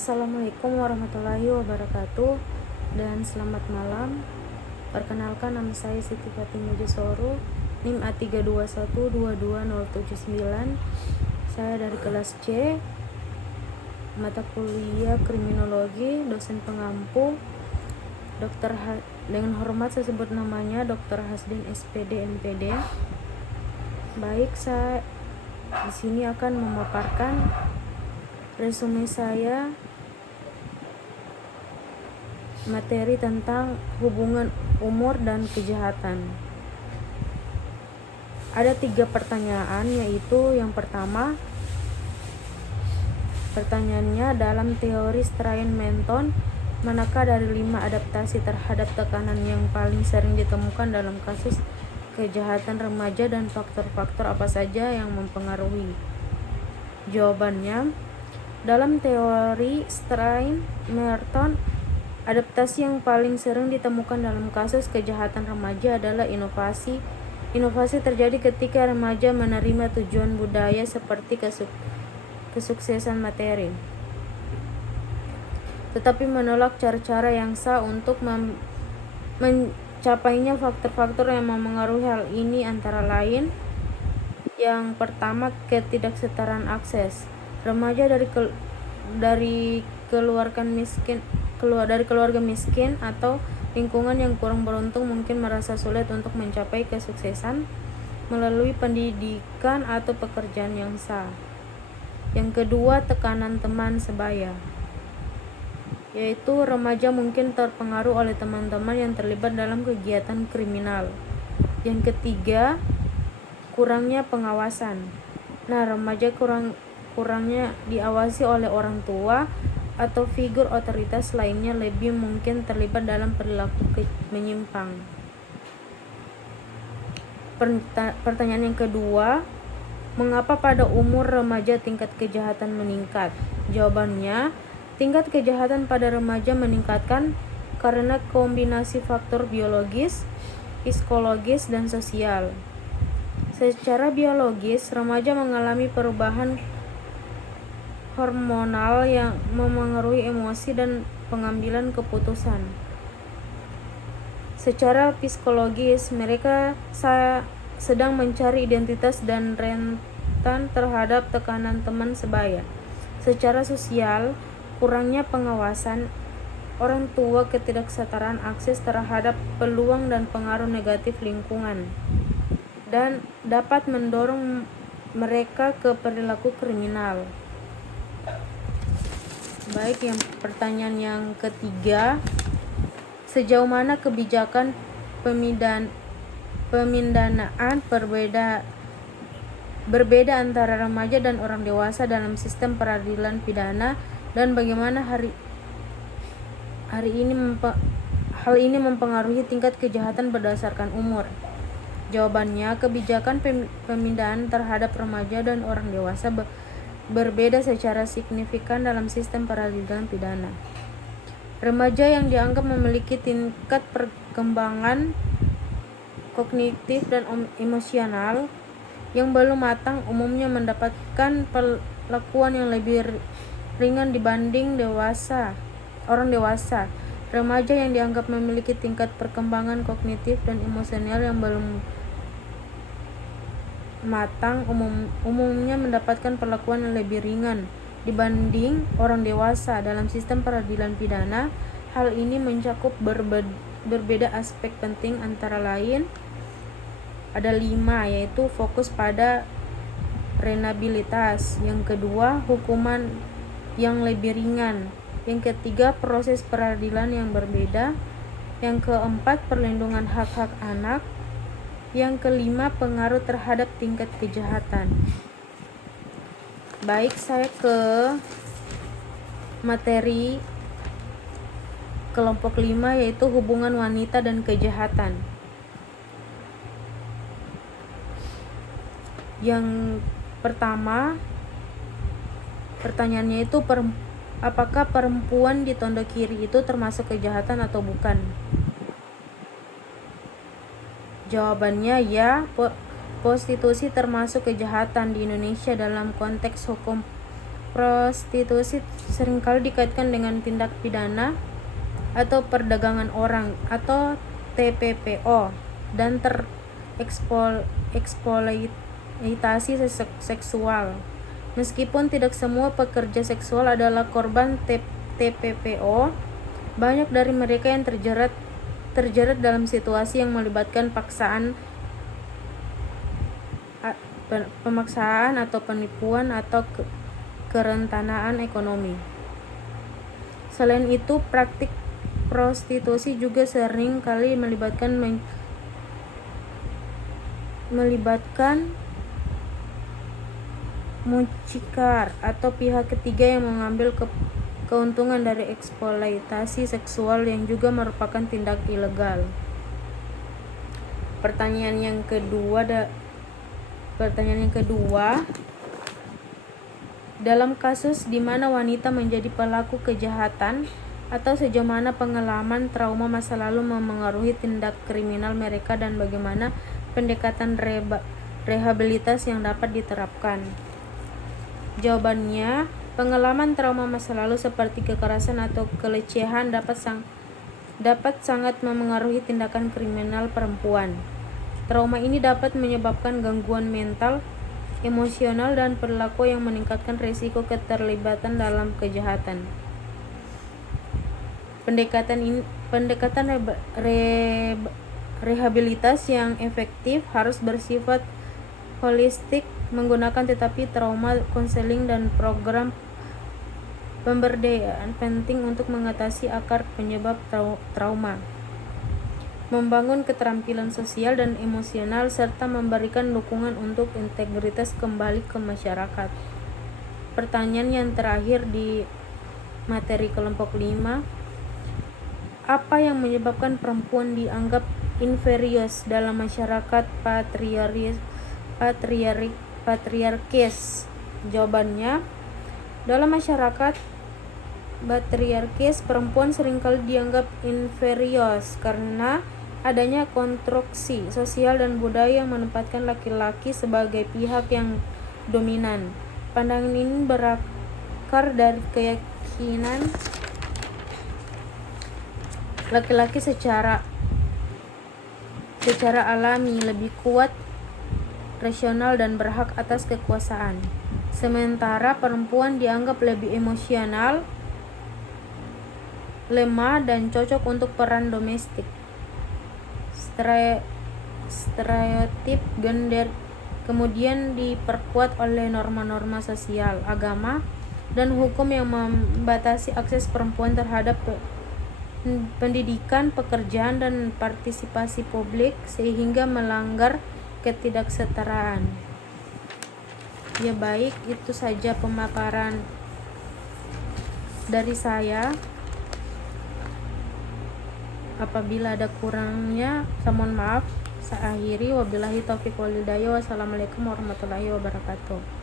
Assalamualaikum warahmatullahi wabarakatuh dan selamat malam. Perkenalkan, nama saya Siti Fatimah Jasoro, NIM A321220079. Saya dari kelas C, mata kuliah kriminologi, dosen pengampu, dengan hormat saya sebut namanya Dr. Hasdin SPD MPD. Baik, saya di sini akan memaparkan resume saya materi tentang hubungan umur dan kejahatan. Ada 3 pertanyaan, yaitu yang pertama, pertanyaannya dalam teori Strain-Menton, manakah dari 5 adaptasi terhadap tekanan yang paling sering ditemukan dalam kasus kejahatan remaja dan faktor-faktor apa saja yang mempengaruhi? Jawabannya, dalam teori Strain-Menton, adaptasi yang paling sering ditemukan dalam kasus kejahatan remaja adalah inovasi. Inovasi terjadi ketika remaja menerima tujuan budaya seperti kesuksesan materi, tetapi menolak cara-cara yang sah untuk mencapainya. Faktor-faktor yang mempengaruhi hal ini antara lain: yang pertama, ketidaksetaraan akses. Remaja dari keluarga miskin atau lingkungan yang kurang beruntung mungkin merasa sulit untuk mencapai kesuksesan melalui pendidikan atau pekerjaan yang sah. Yang kedua, tekanan teman sebaya, yaitu remaja mungkin terpengaruh oleh teman-teman yang terlibat dalam kegiatan kriminal. Yang ketiga, kurangnya pengawasan. Remaja kurangnya diawasi oleh orang tua atau figur otoritas lainnya lebih mungkin terlibat dalam perilaku menyimpang. Pertanyaan yang kedua, mengapa pada umur remaja tingkat kejahatan meningkat? Jawabannya, tingkat kejahatan pada remaja meningkatkan karena kombinasi faktor biologis, psikologis, dan sosial. Secara biologis, remaja mengalami perubahan hormonal yang memengaruhi emosi dan pengambilan keputusan. Secara psikologis, mereka sedang mencari identitas dan rentan terhadap tekanan teman sebaya. Secara sosial, kurangnya pengawasan orang tua, ketidaksetaraan akses terhadap peluang dan pengaruh negatif lingkungan, dan dapat mendorong mereka ke perilaku kriminal. Baik, yang pertanyaan yang ketiga, sejauh mana kebijakan pemindanaan berbeda antara remaja dan orang dewasa dalam sistem peradilan pidana, dan bagaimana hal ini mempengaruhi tingkat kejahatan berdasarkan umur? Jawabannya, kebijakan pemindahan terhadap remaja dan orang dewasa berbeda secara signifikan dalam sistem peradilan pidana. Remaja yang dianggap memiliki tingkat perkembangan kognitif dan emosional yang belum matang umumnya mendapatkan perlakuan yang lebih ringan dibanding orang dewasa. Remaja yang dianggap memiliki tingkat perkembangan kognitif dan emosional yang belum matang umumnya mendapatkan perlakuan yang lebih ringan dibanding orang dewasa. Dalam sistem peradilan pidana, hal ini mencakup berbeda aspek penting, antara lain ada 5, yaitu fokus pada renabilitas. Yang kedua, hukuman yang lebih ringan. Yang ketiga, proses peradilan yang berbeda. Yang keempat, perlindungan hak-hak anak. Yang kelima, pengaruh terhadap tingkat kejahatan. Baik, saya ke materi kelompok 5, yaitu hubungan wanita dan kejahatan. Yang pertama, pertanyaannya itu, apakah perempuan di tondok kiri itu termasuk kejahatan atau bukan? Jawabannya ya, prostitusi termasuk kejahatan di Indonesia dalam konteks hukum Prostitusi seringkali dikaitkan dengan tindak pidana atau perdagangan orang atau TPPO dan eksploitasi seksual. Meskipun tidak semua pekerja seksual adalah korban TPPO, banyak dari mereka yang terjerat dalam situasi yang melibatkan pemaksaan atau penipuan atau kerentanan ekonomi. Selain itu, praktik prostitusi juga sering kali melibatkan mucikar atau pihak ketiga yang mengambil keuntungan dari eksploitasi seksual yang juga merupakan tindak ilegal. Pertanyaan yang kedua, dalam kasus di mana wanita menjadi pelaku kejahatan atau sejauh mana pengalaman trauma masa lalu memengaruhi tindak kriminal mereka dan bagaimana pendekatan rehabilitas yang dapat diterapkan? Jawabannya, pengalaman trauma masa lalu seperti kekerasan atau pelecehan dapat sangat memengaruhi tindakan kriminal perempuan. Trauma ini dapat menyebabkan gangguan mental, emosional, dan perilaku yang meningkatkan risiko keterlibatan dalam kejahatan. Pendekatan rehabilitas yang efektif harus bersifat holistik, menggunakan terapi trauma, konseling, dan program pemberdayaan penting untuk mengatasi akar penyebab trauma, membangun keterampilan sosial dan emosional, serta memberikan dukungan untuk integritas kembali ke masyarakat. Pertanyaan yang terakhir di materi kelompok 5, apa yang menyebabkan perempuan dianggap inferior dalam masyarakat patriarkis? Jawabannya, dalam masyarakat patriarkis, perempuan seringkali dianggap inferior karena adanya konstruksi sosial dan budaya yang menempatkan laki-laki sebagai pihak yang dominan. Pandangan ini berakar dari keyakinan laki-laki secara alami lebih kuat, rasional, dan berhak atas kekuasaan, sementara perempuan dianggap lebih emosional, lemah, dan cocok untuk peran domestik. Stereotip gender kemudian diperkuat oleh norma-norma sosial, agama, dan hukum yang membatasi akses perempuan terhadap pendidikan, pekerjaan, dan partisipasi publik, sehingga melanggar ketidaksetaraan. Ya baik, itu saja pemaparan dari saya. Apabila ada kurangnya, saya mohon maaf. Saya akhiri. Wabillahi taufiq wal hidayah. Wassalamualaikum warahmatullahi wabarakatuh.